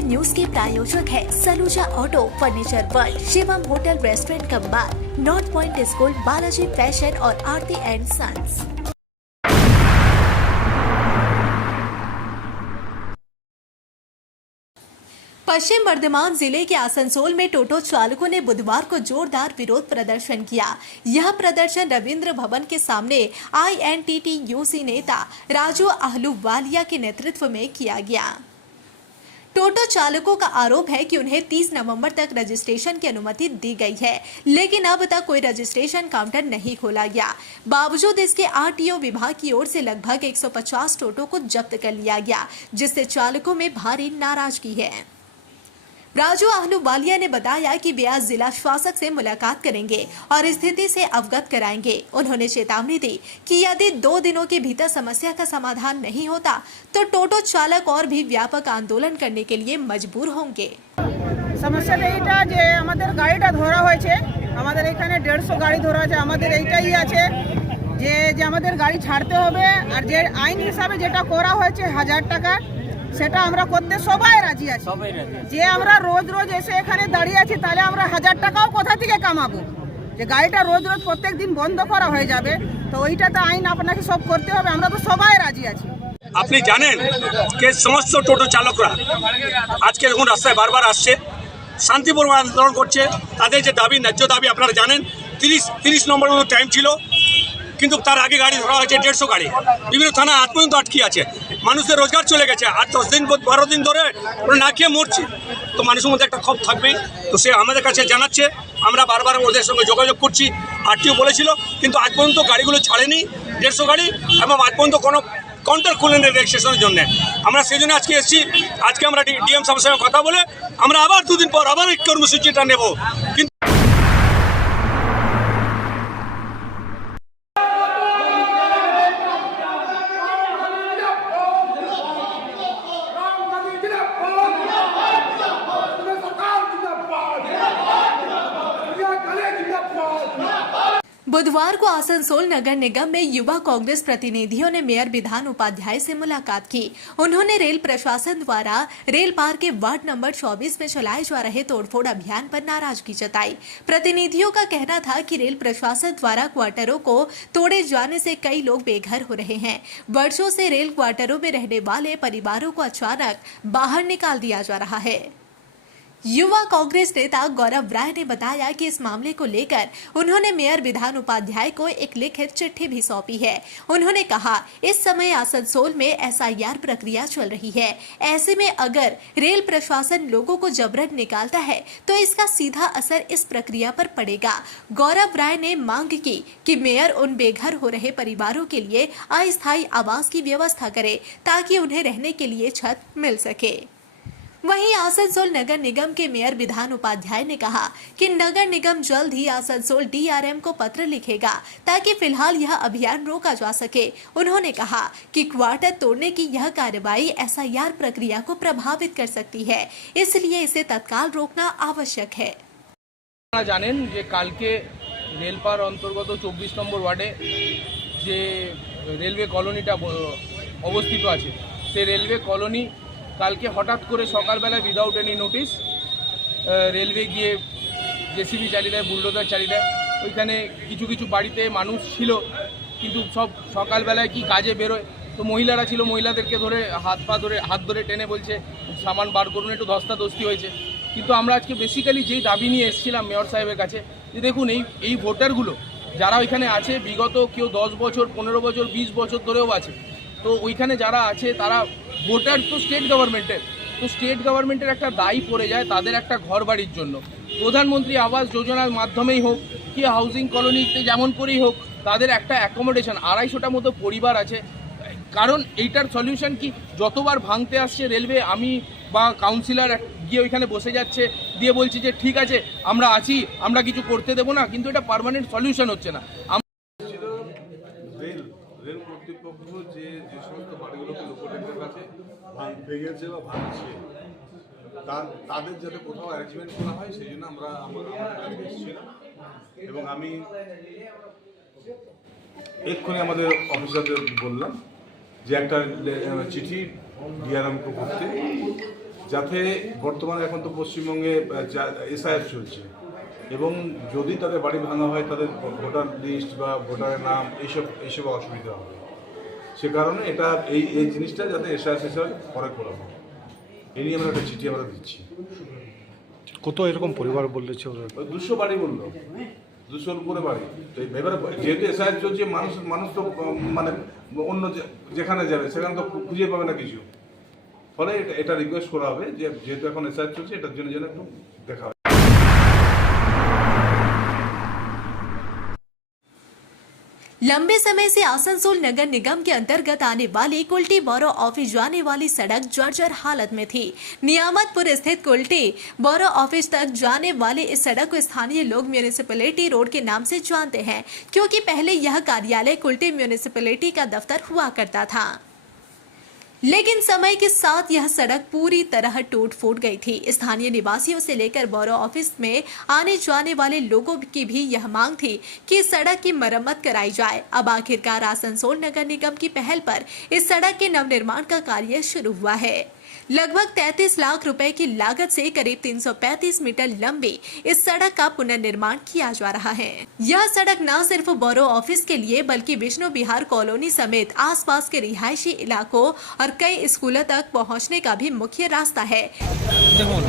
N news के प्रायोजक है Saluja auto, furniture world, Shivam hotel restaurant cum bar, north point school, Balaji fashion और Aarti and sons. Paschim Bardhaman जिले के आसनसोल में टोटो चालकों ने बुधवार को जोरदार विरोध प्रदर्शन किया। यह प्रदर्शन रविंद्र भवन के सामने INTTUC नेता राजू आहलूवालिया के नेतृत्व में किया गया। टोटो चालकों का आरोप है कि उन्हें 30 नवंबर तक रजिस्ट्रेशन की अनुमति दी गई है, लेकिन अब तक कोई रजिस्ट्रेशन काउंटर नहीं खोला गया। बावजूद इसके RTO विभाग की ओर से लगभग 150 टोटो को जब्त कर लिया गया, जिससे चालकों में भारी नाराजगी है। राजू आहलूवालिया ने बताया कि वे आज जिला शासक से मुलाकात करेंगे और स्थिति से अवगत कराएंगे। उन्होंने चेतावनी दी कि यदि 2 दिनों के भीतर समस्या का समाधान नहीं होता तो टोटो चालक और भी व्यापक आंदोलन करने के लिए मजबूर होंगे। समस्या এইটা যে আমাদের গাড়িটা ধরা হয়েছে, আমাদের এখানে 150 গাড়ি ধরা আছে। আমাদের এইটাই আছে যে আমাদের গাড়ি ছাড়তে হবে, আর যে আইন হিসাবে যেটা করা হয়েছে 1000 টাকা, সেটা আমরা করতে সবাই রাজি আছি। যে আমরা রোজ রোজ এসে এখানে দাঁড়িয়ে আছি, তাহলে আমরা 1000 টাকাও কোথা থেকে কামাবো? যে গাড়িটা রোজ রোজ প্রত্যেক দিন বন্ধ করা হয়ে যাবে, তো ওইটাতে আইন আপনাকে সব করতে হবে। আমরা তো সবাই রাজি আছি। আপনি জানেন যে সমস্ত টোটো চালকরা আজকে যখন রাস্তায় বারবার আসছে, শান্তিপূর্ণ আন্দোলন করছে, তাদের যে দাবি, ন্যায্য দাবি আপনারা জানেন। 30 নম্বর টাইম ছিল, কিন্তু তার আগে গাড়ি ধরা হয়েছে 150 গাড়ি। বিভিন্ন থানা আজ পর্যন্ত আটকে আছে। মানুষের রোজগার চলে গেছে, 8-10 দিন 12 দিন ধরে না খেয়ে মরছে। তো মানুষের মধ্যে একটা ক্ষোভ থাকবেই। তো সে আমাদের কাছে জানাচ্ছে, আমরা বারবার ওদের সঙ্গে যোগাযোগ করছি। RTO বলেছিল, কিন্তু আজ পর্যন্ত গাড়িগুলো ছাড়েনি 150 গাড়ি, এবং আজ পর্যন্ত কোনো কাউন্টার খুলেনি রেজিস্ট্রেশনের জন্য। আমরা সেই জন্য আজকে এসেছি। আজকে আমরা DM সাহেবের সঙ্গে কথা বলে আমরা আবার 2 দিন পর আবার এই কর্মসূচিটা নেব। কিন্তু बुधवार को आसनसोल नगर निगम में युवा कांग्रेस प्रतिनिधियों ने मेयर विधान उपाध्याय से मुलाकात की। उन्होंने रेल प्रशासन द्वारा रेल पार के वार्ड नंबर 24 में चलाए जा रहे तोड़फोड़ अभियान पर नाराजगी जताई। प्रतिनिधियों का कहना था कि रेल प्रशासन द्वारा क्वार्टरों को तोड़े जाने से कई लोग बेघर हो रहे हैं। वर्षों से रेल क्वार्टरों में रहने वाले परिवारों को अचानक बाहर निकाल दिया जा रहा है। युवा कांग्रेस नेता गौरव राय ने बताया कि इस मामले को लेकर उन्होंने मेयर विधान उपाध्याय को एक लिखित चिट्ठी भी सौंपी है। उन्होंने कहा, इस समय आसनसोल में SIR प्रक्रिया चल रही है। ऐसे में अगर रेल प्रशासन लोगों को जबरन निकालता है तो इसका सीधा असर इस प्रक्रिया पर पड़ेगा। गौरव राय ने मांग की कि मेयर उन बेघर हो रहे परिवारों के लिए अस्थायी आवास की व्यवस्था करे ताकि उन्हें रहने के लिए छत मिल सके। वहीं आसनसोल नगर निगम के मेयर विधान उपाध्याय ने कहा कि नगर निगम जल्द ही आसनसोल DRM को पत्र लिखेगा ताकि फिलहाल यह अभियान रोका जा सके। उन्होंने कहा कि क्वार्टर तोड़ने की यह कार्रवाई SIR प्रक्रिया को प्रभावित कर सकती है, इसलिए इसे तत्काल रोकना आवश्यक है। जानें जे कालके रेलपार अंतर्गत 24 नम्बर वार्डे जे रेलवे कलोनीटा अवस्थित आछे, से रेलवे कलोनी কালকে হঠাৎ করে সকালবেলা উইদাউট এনি নোটিস রেলওয়ে গিয়ে JCB চালিয়ে দেয়, বুলডোজার চালিয়ে দেয়। ওইখানে কিছু কিছু বাড়িতে মানুষ ছিল, কিন্তু সব সকালবেলায় কি কাজে বেরোয়, তো মহিলারা ছিল, মহিলাদেরকে ধরে হাত ধরে টেনে বলছে সামান বার করুন, একটু ধস্তাধস্তি হয়েছে। কিন্তু আমরা আজকে বেসিক্যালি যেই দাবি নিয়ে এসেছিলাম মেয়র সাহেবের কাছে, যে দেখুন এই ভোটারগুলো যারা ওইখানে আছে, বিগত কেউ 10 বছর 15 বছর 20 বছর ধরেও আছে, তো ওইখানে যারা আছে তারা ভোটার তো স্টেট গভর্নমেন্টের, তো স্টেট গভর্নমেন্টের একটা দায়ী পড়ে যায় তাদের একটা ঘর বাড়ির জন্য। প্রধানমন্ত্রী আবাস যোজনার মাধ্যমেই হোক কি হাউজিং কলোনিতে যেমন করেই হোক, তাদের একটা অ্যাকোমোডেশন 250টা মতো পরিবার আছে। কারণ এইটার সলিউশন কি, যতবার ভাঙতে আসছে রেলওয়ে, আমি বা কাউন্সিলর গিয়ে ওইখানে বসে যাচ্ছে, দিয়ে বলছি যে ঠিক আছে আমরা আছি, আমরা কিছু করতে দেবো না, কিন্তু এটা পার্মানেন্ট সলিউশন হচ্ছে না। রেল কর্তৃপক্ষ যে সমস্ত বাড়িগুলোকে লোকটেন্ডের কাছে ভেঙেছে বা ভাঙছে, তাদের যাতে কোথাও অ্যারেঞ্জমেন্ট করা হয়, সেই জন্য আমরা আমাদের কাছে এসেছিলাম। এবং আমি এক্ষুনি আমাদের অফিসারদের বললাম যে একটা চিঠি DRM করতে, যাতে বর্তমানে এখন তো পশ্চিমবঙ্গে এসআইআর চলছে এবং যদি তাদের বাড়ি ভাঙা হয় তাদের ভোটার লিস্ট বা ভোটারের নাম এইসব অসুবিধা হবে। সে কারণে এটা এই জিনিসটা যাতে এসআইআর পরে করা হয়, এই নিয়ে আমরা একটা চিঠি আমরা দিচ্ছি। কত এরকম পরিবার বললেছে ওরা? 200 বাড়ি বললো, 200-র উপরে বাড়ি। তো এবারে যেহেতু এসআইআর চলছে, মানুষ তো মানে অন্য যেখানে যাবে সেখানে তো খুঁজে পাবে না কিছু, ফলে এটা রিকোয়েস্ট করা হবে যে যেহেতু এখন এসআইআর চলছে এটার জন্য যেন একটু দেখা হয়। लंबे समय से आसनसोल नगर निगम के अंतर्गत आने वाली कुल्टी बोरो ऑफिस जाने वाली सड़क जर्जर हालत में थी। नियामतपुर स्थित कुल्टी बोरो ऑफिस तक जाने वाली इस सड़क को स्थानीय लोग म्यूनिसिपैलिटी रोड के नाम से जानते हैं, क्योंकि पहले यह कार्यालय कुल्टी म्यूनिसिपैलिटी का दफ्तर हुआ करता था। लेकिन समय के साथ यह सड़क पूरी तरह टूट फूट गई थी। स्थानीय निवासियों से लेकर बोरो ऑफिस में आने जाने वाले लोगों की भी यह मांग थी कि इस सड़क की मरम्मत कराई जाए। अब आखिरकार आसनसोल नगर निगम की पहल पर इस सड़क के नवनिर्माण का कार्य शुरू हुआ है। लगभग 33 लाख रुपए की लागत से करीब 335 मीटर लंबी इस सड़क का पुनर्निर्माण किया जा रहा है। यह सड़क न सिर्फ बोरो ऑफिस के लिए बल्कि विष्णु विहार कॉलोनी समेत आसपास के रिहायशी इलाकों और कई स्कूलों तक पहुंचने का भी मुख्य रास्ता है। দেখুন,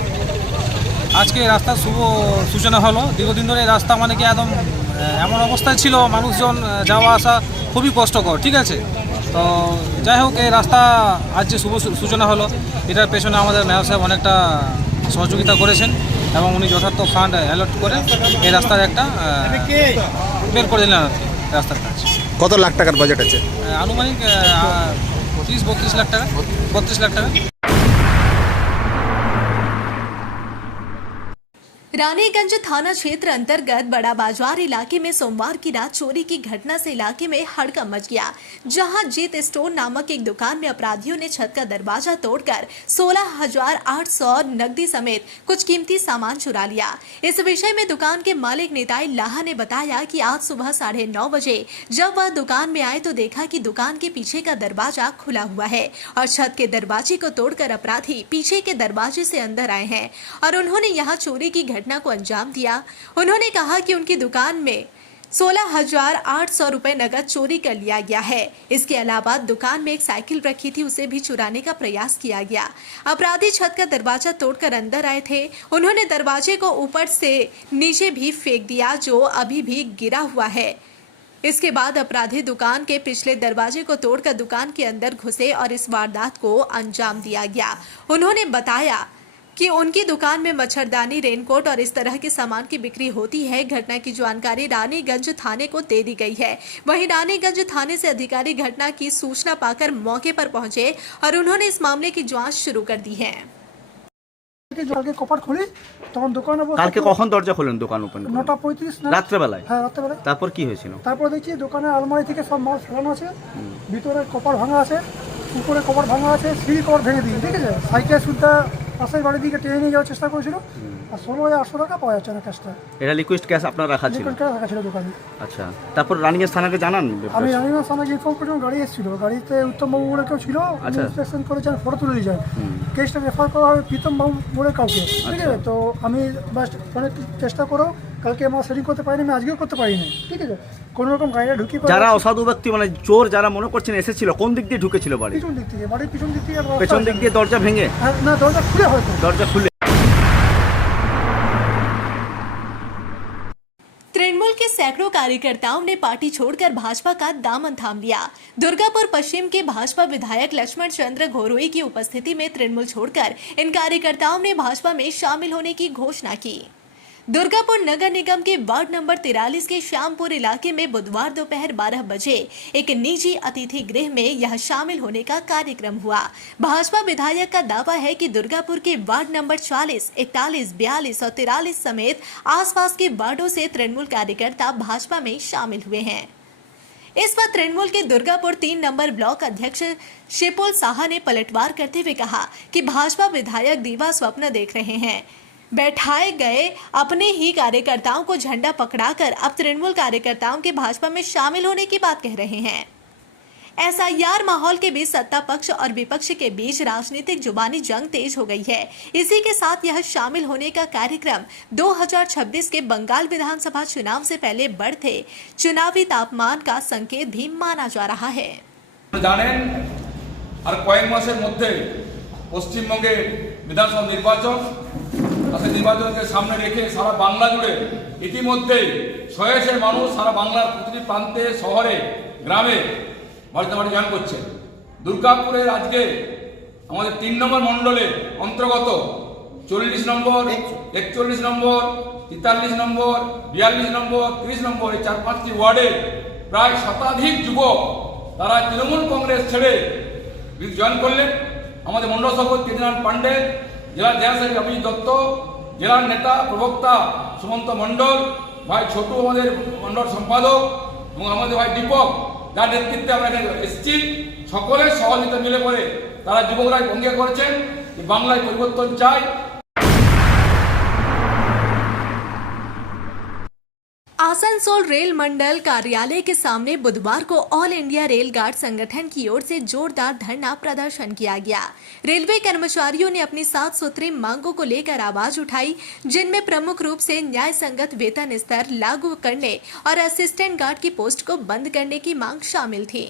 আজকে রাস্তার শুভ সূচনা হলো। দীর্ঘদিন ধরে এই রাস্তা মানে কি একদম এমন অবস্থায় ছিল, মানুষজন যাওয়া আসা খুবই কষ্টকর, ঠিক আছে। তো যাই হোক, এই রাস্তা আজ যে শুভ সূচনা হলো, এটার পেছনে আমাদের মেয়র সাহেব অনেকটা সহযোগিতা করেছেন এবং উনি যথার্থ ফান্ড অ্যালট করে এই রাস্তার একটা বের করে দিলেন আর কি রাস্তার কাজ। কত লাখ টাকার বাজেট আছে? আনুমানিক 30-32 লাখ টাকা, 32 লাখ টাকা। रानीगंज थाना क्षेत्र अंतर्गत बड़ा बाजार इलाके में सोमवार की रात चोरी की घटना से इलाके में हड़कंप मच गया, जहां जीत स्टोर नामक एक दुकान में अपराधियों ने छत का दरवाजा तोड़कर 16,800 नकदी समेत कुछ कीमती सामान चुरा लिया। इस विषय में दुकान के मालिक निताई लाहा ने बताया कि आज सुबह 9:30 बजे जब वह दुकान में आए तो देखा कि दुकान के पीछे का दरवाजा खुला हुआ है और छत के दरवाजे को तोड़कर अपराधी पीछे के दरवाजे से अंदर आए हैं और उन्होंने यहाँ चोरी की घटना को अंजाम दिया। उन्होंने कहा कि उनकी दुकान में 16,800 रुपए नगद चोरी कर लिया गया है। इसके अलावा दुकान में एक साइकिल रखी थी, उसे भी चुराने का प्रयास किया गया। अपराधी छत का दरवाजा तोड़कर अंदर आए थे। उन्होंने दरवाजे को ऊपर से नीचे भी फेंक दिया, जो अभी भी गिरा हुआ है। इसके बाद अपराधी दुकान के पिछले दरवाजे को तोड़कर दुकान के अंदर घुसे और इस वारदात को अंजाम दिया गया। उन्होंने बताया कि उनकी दुकान में मच्छरदानी, रेनकोट और इस तरह के सामान की बिक्री होती है। घटना की जानकारी रानीगंज थाने को दे दी गई है। वहीं रानीगंज थाने से अधिकारी घटना की सूचना पाकर मौके पर पहुंचे और उन्होंने इस मामले की जांच शुरू कर दी है। কালকে কপাট খুলি তখন দোকানে বসে কালকে কখন দরজা খোলেন দোকান ওপেন? 9:35 না রাত্রেবেলায়? হ্যাঁ, রাত্রেবেলায়। তারপর কি হয়েছিল? তারপর দেখছি দোকানের আলমারি থেকে সব মাল ফেলানো আছে, ভিতরে কপাট ভাঙা আছে, উপরে কপাট ভাঙা আছে, সিঁড়ি কপাট ভেঙে দিয়ে, ঠিক আছে। সাইকেল সুদ্ধা পাশের বাড়ির দিকে টেনে নিয়ে যাওয়ার চেষ্টা করেছিল আর 16,800 টাকা পাওয়া যাচ্ছে না ক্যাশটা। এটা লিকুইড ক্যাশ আপনার রাখা ছিল? লিকুইড ক্যাশ রাখা ছিল দোকানে। আচ্ছা, তারপর রানিগঞ্জ থানাকে জানান? আমি রানীগঞ্জ থানাকে ইনফর্ম করেছিলাম, গাড়ি এসেছিল, গাড়িতে উত্তমবাবু বলে কেউ ছিল, আচ্ছা। ইন্সপেকশন করেছেন, ফটো তুলে দিয়েছেন। কেসটা রেফার করা হবে প্রীতমবাবু বলে কাউকে, ঠিক আছে। তো আমি বাস অনেক চেষ্টা করো, কালকে আমার সেটিং করতে পারিনি, আমি আজকেও করতে পারিনি, ঠিক আছে। কোনো রকম গাড়িটা ঢুকি যারা অসাধু ব্যক্তি মানে চোর যারা মনে করছেন এসেছিল, কোন দিক দিয়ে ঢুকেছিল বাড়ি? পিছন দিক থেকে, বাড়ির পিছন দিক থেকে। পেছন দিক দিয়ে দরজা ভেঙে? না, দরজা খুলে হয়তো। দরজা খুলে। तृणमूल के सैकड़ों कार्यकर्ताओं ने पार्टी छोड़कर भाजपा का दामन थाम लिया। दुर्गापुर पश्चिम के भाजपा विधायक लक्ष्मण चंद्र घोरोई की उपस्थिति में तृणमूल छोड़कर इन कार्यकर्ताओं ने भाजपा में शामिल होने की घोषणा की। दुर्गापुर नगर निगम के वार्ड नंबर 43 के श्यामपुर इलाके में बुधवार दोपहर 12 बजे एक निजी अतिथि गृह में यह शामिल होने का कार्यक्रम हुआ। भाजपा विधायक का दावा है कि दुर्गापुर के वार्ड नंबर 40, 41, 42 और 43 समेत आसपास के वार्डों से तृणमूल कार्यकर्ता भाजपा में शामिल हुए हैं। इस पर तृणमूल के दुर्गापुर 3 नंबर ब्लॉक अध्यक्ष शिपुल साहा ने पलटवार करते हुए कहा कि भाजपा विधायक दीवा स्वप्न देख रहे हैं। बैठाए गए अपने ही कार्यकर्ताओं को झंडा पकड़ाकर अब तृणमूल कार्यकर्ताओं के भाजपा में शामिल होने की बात कह रहे हैं। एसआईआर माहौल के बीच सत्ता पक्ष और विपक्ष के बीच राजनीतिक जुबानी जंग तेज हो गई है। इसी के साथ यह शामिल होने का कार्यक्रम 2026 के बंगाल विधानसभा चुनाव से पहले बढ़ते चुनावी तापमान का संकेत भी माना जा रहा है। জানেন আর কয়েক মাসের মধ্যে পশ্চিমবঙ্গে বিধানসভা নির্বাচন, সেই নির্বাচনকে সামনে রেখে সারা বাংলা জুড়ে ইতিমধ্যেই শয়ে মানুষ সারা বাংলার প্রতিটি প্রান্তে শহরে গ্রামে বাড়িতে বাড়ি জয়েন করছে। দুর্গাপুরের আজকে আমাদের 3 নম্বর মণ্ডলে অন্তর্গত 40 নম্বর, 41 নম্বর, 43 নম্বর, 42 নম্বর, 30 নম্বর এই 4-5টি ওয়ার্ডে প্রায় শতাধিক যুবক তারা তৃণমূল কংগ্রেস ছেড়ে জয়েন করলেন। আমাদের মণ্ডল সভাপতি কেদিনাথ পান্ডে, জেলার জেলাসেবী অভিজিৎ দত্ত, জেলার নেতা প্রবক্তা সুমন্ত মণ্ডল, ভাই ছোটু আমাদের মণ্ডল সম্পাদক এবং আমাদের ভাই দীপক, যার নেতৃত্বে আমরা এখানে এসেছি, সকলের সহযোগিতা মিলে করে তারা যুবকরা অঙ্গীকার করেছেন যে বাংলায় পরিবর্তন চাই। आसनसोल रेल मंडल कार्यालय के सामने बुधवार को ऑल इंडिया रेल गार्ड संगठन की ओर से जोरदार धरना प्रदर्शन किया गया। रेलवे कर्मचारियों ने अपनी 7 सूत्री मांगों को लेकर आवाज उठाई, जिनमें प्रमुख रूप से न्याय संगत वेतन स्तर लागू करने और असिस्टेंट गार्ड की पोस्ट को बंद करने की मांग शामिल थी।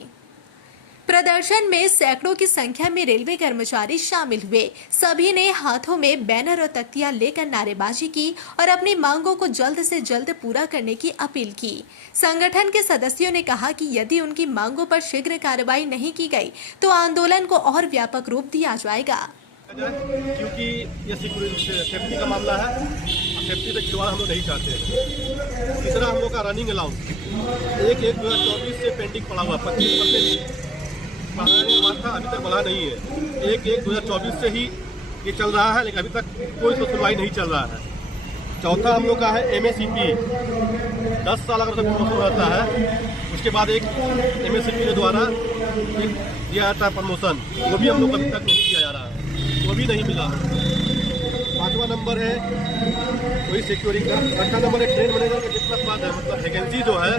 प्रदर्शन में सैकड़ों की संख्या में रेलवे कर्मचारी शामिल हुए। सभी ने हाथों में बैनर और तख्तियां लेकर नारेबाजी की और अपनी मांगों को जल्द से जल्द पूरा करने की अपील की। संगठन के सदस्यों ने कहा कि यदि उनकी मांगों पर शीघ्र कार्रवाई नहीं की गई तो आंदोलन को और व्यापक रूप दिया जाएगा। क्योंकि ये सेफ्टी का मामला है, सेफ्टी पे खिलवाड़ हम लोग नहीं चाहते हैं। तीसरा, हम लोग का रनिंग अलाउंस 1/1/2024 से पेंडिंग पड़ा हुआ 25% बढ़ाने का था, अभी तक बढ़ा नहीं है। 1/1/2024 से ही ये चल रहा है, लेकिन अभी तक कोई सुनवाई नहीं चल रहा है। चौथा, हम लोग का है MSCP 10 साल अगर प्रमोशन रहता है, उसके बाद एक MSCP के द्वारा एक दिया जाता है प्रमोशन, वो भी हम लोग अभी तक नहीं दिया जा रहा है, वो भी नहीं मिला। 5वां नंबर है वही सिक्योरिटी का। 6वां नंबर है ट्रेन मैनेजर का जितना पद है, मतलब वैकेंसी जो है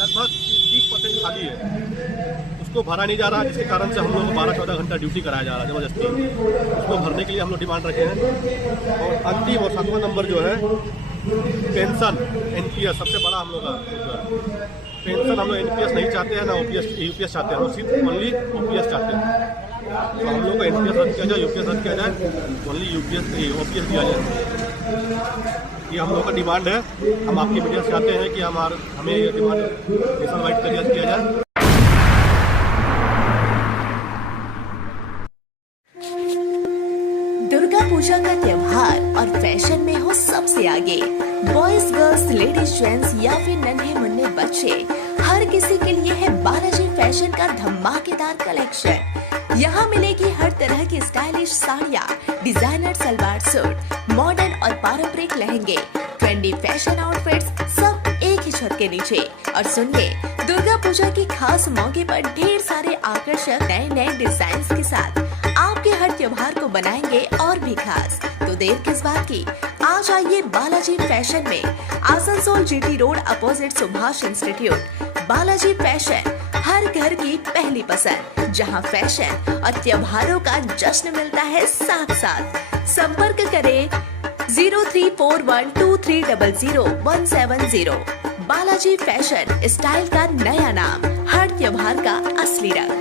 लगभग 30% खाली है, उसको भरा नहीं जा रहा, जिसके कारण से हम लोग को 12-14 घंटा ड्यूटी कराया जा रहा है जबरदस्ती। उसको भरने के लिए हम लोग डिमांड रखे हैं। और अंतिम और 7वां नंबर जो है पेंशन NPS, सबसे बड़ा हम लोग का पेंशन। हम लोग NPS नहीं चाहते हैं, ना UPS चाहते हैं, हम सिर्फ ओनली OPS चाहते हैं। तो हम लोग को NPS रद्द किया जाए, UPS रद्द किया जाए, ओनली OPS दिया जाए। ये हम लोग का डिमांड है। हम आपकी मीडिया से चाहते हैं कि हमें ये डिमांड नेशनल वाइड किया जाए। दुर्गा पूजा का त्योहार और फैशन में हो सबसे आगे। बॉयज, गर्ल्स, लेडीज, जेंट्स या फिर नन्हे मुन्ने बच्चे, हर किसी के लिए है बालाजी फैशन का धमाकेदार कलेक्शन। यहाँ मिलेगी हर तरह की स्टाइलिश साड़ियाँ, डिजाइनर सलवार सूट, मॉडर्न और पारंपरिक लहंगे, ट्रेंडी फैशन आउटफिट्स, सब एक ही छत के नीचे। और सुनिए, दुर्गा पूजा की खास मौके पर ढेर सारे आकर्षक नए नए डिजाइन के साथ आपके हर त्योहार को बनाएंगे और भी खास। तो देर किस बात की, आज आइए बालाजी फैशन में। Asansol GT road opposite Subhash institute. Balaji fashion, हर घर की पहली पसंद, जहां फैशन और त्योहारों का जश्न मिलता है साथ साथ। संपर्क करें 034123000170। बालाजी फैशन, स्टाइल का नया नाम, हर त्योहार का असली रंग।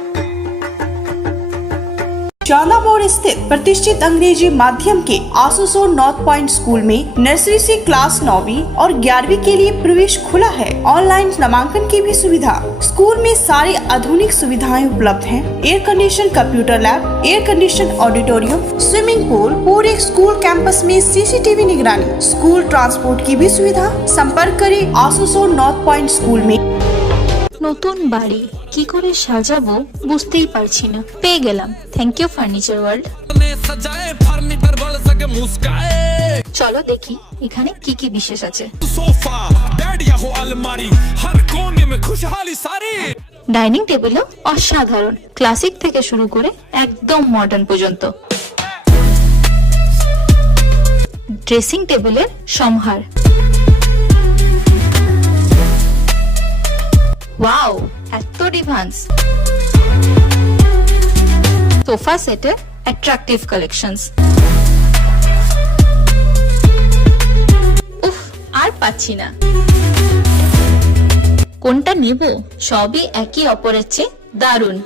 जाना मोड़ स्थित प्रतिष्ठित अंग्रेजी माध्यम के आसनसोल नॉर्थ पॉइंट स्कूल में नर्सरी से क्लास 9वीं और 11वीं के लिए प्रवेश खुला है। ऑनलाइन नामांकन की भी सुविधा। स्कूल में सारी आधुनिक सुविधाएं उपलब्ध हैं। Air condition computer lab, air condition auditorium, swimming pool, पूरे स्कूल कैंपस में CCTV निगरानी, स्कूल ट्रांसपोर्ट की भी सुविधा। संपर्क करें आसनसोल नॉर्थ पॉइंट स्कूल में। নতুন বাড়ি কি করে সাজাবো বুঝতেই পারছি না, পেয়ে গেলাম থ্যাংক ইউ ফার্নিচার ওয়ার্ল্ড। চলো দেখি এখানে কি কি বিশেষ আছে। ডাইনিং টেবিলও অসাধারণ, ক্লাসিক থেকে শুরু করে একদম মডার্ন পর্যন্ত। ড্রেসিং টেবিলের সম্ভার। ওয়াও, এত ডিভাইস অ্যাডভান্স। সোফা সেটের অ্যাট্রাকটিভ কালেকশনস। উফ, আর পাচ্ছি না, কোনটা নেব? সবই একে অপরের চেয়ে দারুণ।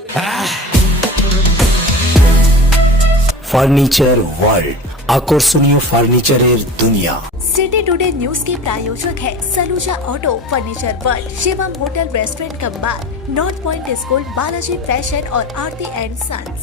ফার্নিচার ওয়ার্ল্ড, আকর্ষণীয় ফার্নিচারের দুনিয়া। सिटी टुडे न्यूज के प्रायोजक है Saluja auto, furniture world, Shivam hotel restaurant cum bar, north point school, Balaji fashion और आरती एंड सन्स।